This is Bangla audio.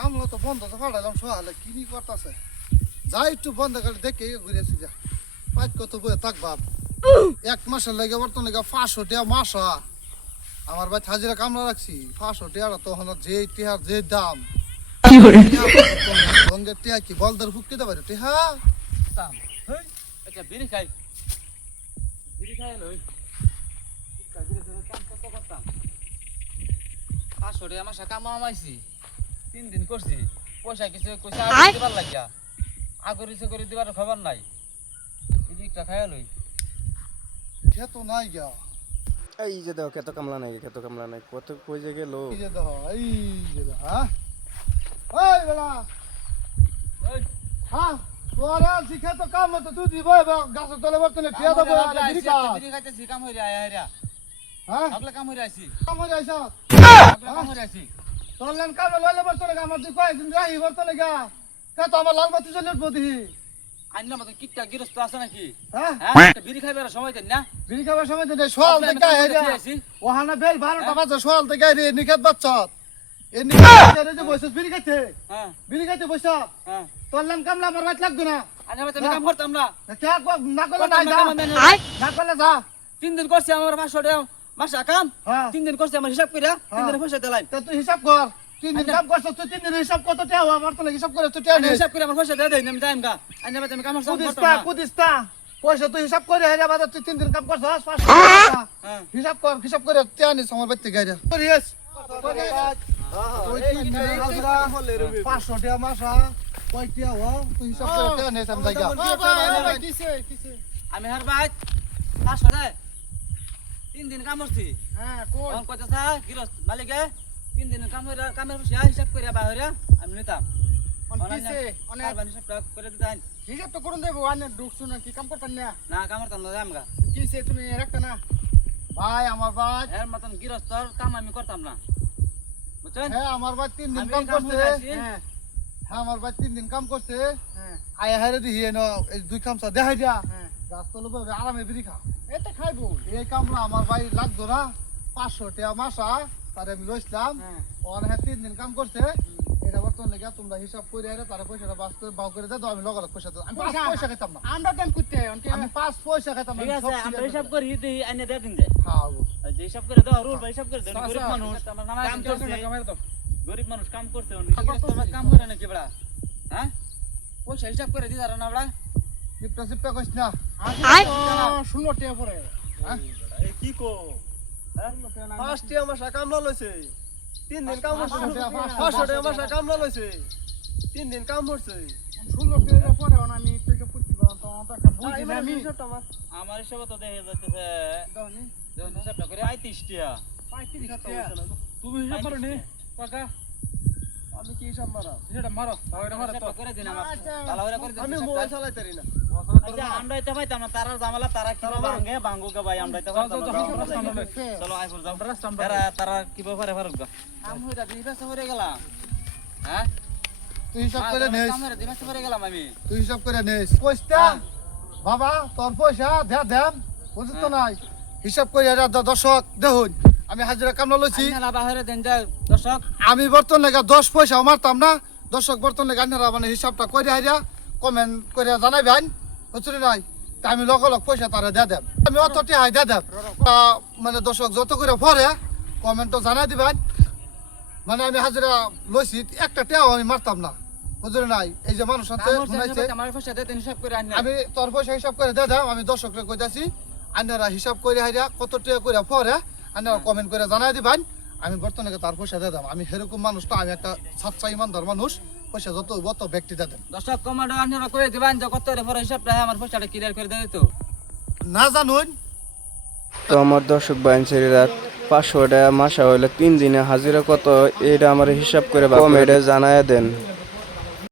কামলা তো বন্ধ তো ফাটাইলাম সকালে কি করতেছে যাই একটু বন্ধ করে দেখে ঘুরেছি যা পাঁচ কত বয়ে থাকবা এক মাসের লেগে বর্তমান লেগে 500 টাকা মাস আমার ভাই হাজিরা কামলা রাখছি 500 টাকা তখন যে টিহার যে দাম গঙ্গের টিহা কি বলদার ফুক দিতে পারে টিহা দাম হেই আচ্ছা বিড়ি খাই লই কাম কত করতাম 500 টাকা মাসে কাম আমাইছি 3 দিন করছি পয়সা কিছু কইছে আগে দিবার লাগিয়া আগরিছে করে দিবার খবর নাই বিড়িটা খাই লই খেত নাই গা এই যে দেখো কত কামলা নাই কত কই যে গেল এই যে দেখো এই যে দেখো হ্যাঁ ওই বেলা ওই হ্যাঁ তোরা শিখে তো কাম তো তুই দিবই গাছের তলে বর্তনে টিয়া দেবো বিড়ি খাইতেছি কাম হইরা আয়া হ্যাঁ আগলে কাম হইরা আইছি কাম হয়ে আইসা কাম হইরা আইছি তোরলেন কামে লইলে বর্তনে আমার তুই কয়েকদিন রাহি বর্তনে গা কে তো আমার লাল বাতি জ্বলে উঠবো দিহি আইনা মত কিটটা গিরস্ত আছে নাকি হ্যাঁ হ্যাঁ বিড়ি খাইবার সময় দেন না বিড়ি খাবার সময় তো সোয়াল থেকে হেরা ওহানা বেল 12টা বাজে সোয়াল থেকে রে নিখাত বাচ্চা এ নিখাত যে বসে বিড়ি খাইতে হ্যাঁ বিড়ি খাইতে বসা হ্যাঁ তোরলেন কামলা আমার রাত লাগতো না আইনা মত কাম করতাম না কে না করলে নাই যা না করলে যা 3 দিন করছি আমার 500 টাকা মাসা কাম হ্যাঁ 3 দিন করছি আমার হিসাব কইরা 3 দিন পয়সা দিলাম তা তুই হিসাব কর 3 দিন কাম করছ তুই 3 দিন হিসাব কত টাকা আমার তো হিসাব করে তুই টাকা আমি নে হিসাব করে আমার পয়সা দিয়ে দেই আমি যাইম গা আইনা মত কাম করতাম কুদিস্তা পয়সা তুই হিসাব করে হেরা বাজার তুই 3 দিন কাম করছ 500 টাকা হ্যাঁ হিসাব করে টাকা নিস আমার বাড়িতে গাইরা করিস 500 টাকা মাসা কয়টা হ তুই হিসাব করে টাকা নিস আমি জায়গা আমি হার ভাই 500 টাকা 3 দিন কাম করছি হ্যাঁ কোন কত থা গিরস্ত মালিকে 3 দিন কামের পয়সা হিসাব করে বাইরে আমি নিতাম অনেক হিসাব করে দিতাম হিসাব তো করুন দেবো আনে ঢুকছো না কি কাম করতেন না না কাম করতাম না যাম গা কিসে তুমি রাখতে না ভাই আমার ভাই এর মতন গিরস্তর কাম আমি করতাম না বুঝছেন হ্যাঁ আমার ভাই 3 দিন আমি কাম কাম করছে করে আইছি। হ্যাঁ আমার ভাই 3 দিন কাম করছে আয় হারে দিহি ন এই দুই কামসা দেখাই দিয়া গাছ তো লোক আরামে বিড়ি খা এটা খাইবো এই কামলা আমার ভাই লাগতো না 500 টাকা মাসা তারে আমি লইছিলাম ওর হ্যাঁ 3 দিন কাম করছে এটা বর্তমান লেগে তোমরা হিসাব করে আরে তারা পয়সাটা বাস করে বাউ করে দাও আমি লগা পয়সা দাও আমি 5 পয়সা খাইতাম না আমরা দেন করতে আমি 5 পয়সা খাইতাম না ঠিক আছে আমরা হিসাব করি দিই আইনে দিয়ে দিন যায় খাওয়াবো যে হিসাব করে দাও রুল ভাই হিসাব করে দেন গরিব মানুষ কাম করছে গরিব মানুষ কাম করছে কাম করে নাকি বড়া হ্যাঁ পয়সা হিসাব করে দিই না বড়া চিপটা কইছ না 16 টাকা পরে কি কো হ্যাঁ 5 টাকা মাসা কামলা লইছে 3 দিন কাম করছে 500 টাকা মাসা কামলা লইছে 3 দিন কাম করছে 16 টাকা পরে আমি তোকে পুতি বাবা তো একটা বুঝি না আমি আমার হিসাবে তো দেখা যাচ্ছে দাওনি যখন হিসাবটা করে 35 টাকা 35 টাকা তুমি হিসাব করো নি কাকা আমি কি হিসাব মারা এটা মারো এটা মারো হিসাবটা করে দিন আমার ভালো করে করে দিন আমি মোবাইল চালাইতারি না আচ্ছা আমরা এটা পাইতাম না তারা জামালা তারা কি ভাঙে ভাঙুকে ভাই আমরা এটা পাইতাম না চলো আই ফুল যাও তারা কি ব্যাপারে ফারুক গা কাম হইরা দিবাস হয়ে গেলাম হ্যাঁ তুই হিসাব করে নেস কাম হইরা দিবাস হয়ে গেলাম আমি তুই হিসাব করে নেস কইস্তা বাবা তোর পয়সা দেম বুঝছ তো নাই হিসাব করে আরে দর্শক দেখুন আমি হাজিরা কামলা লইছি না বাহিরে দেন যা দর্শক আমি বর্তমান লেগা 10 পয়সা মারতাম না দর্শক বর্তমান লেগা আনারা মানে হিসাবটা করে হাইরা কমেন্ট করে জানাইবেন বুঝছেন নাই তা আমি লগ পয়সা তারা দিয়ে দেব আমি অতটি হাই দিয়ে দেব মানে দর্শক যত করে পরে কমেন্ট জানাই দিবেন মানে আমি হাজিরা লইছি একটা টেও আমি মারতাম না বুঝলেন নাই এই যে মানুষ আছে শুনাইছে আমার পয়সা দেন হিসাব করে আনি আমি তোর পয়সা হিসাব করে দিয়ে দেব আমি দর্শকরে কইতাছি আনারা হিসাব করে হাইরা কত টাকা করে পরে আনারা কমেন্ট করে জানাই দিবেন আমি বর্তমানে তার পয়সা দিয়ে দেব আমি সেরকম মানুষ তো আমি একটা সাচ্চা ইমানদার মানুষ পয়সা যত ব্যক্তি দিয়ে দেন দর্শক কমেন্ট আনিরা করে দিবেন যে কত এর পরে হিসাবটা আমার পয়সাটা ক্লিয়ার করে দিয়ে দিত না জানুন তো আমার দর্শক বাইনছেরিরা 500 টাকা মাসা হইলে 3 দিনে হাজিরা কত এটা আমার হিসাব করে কমেন্টে জানায় দেন।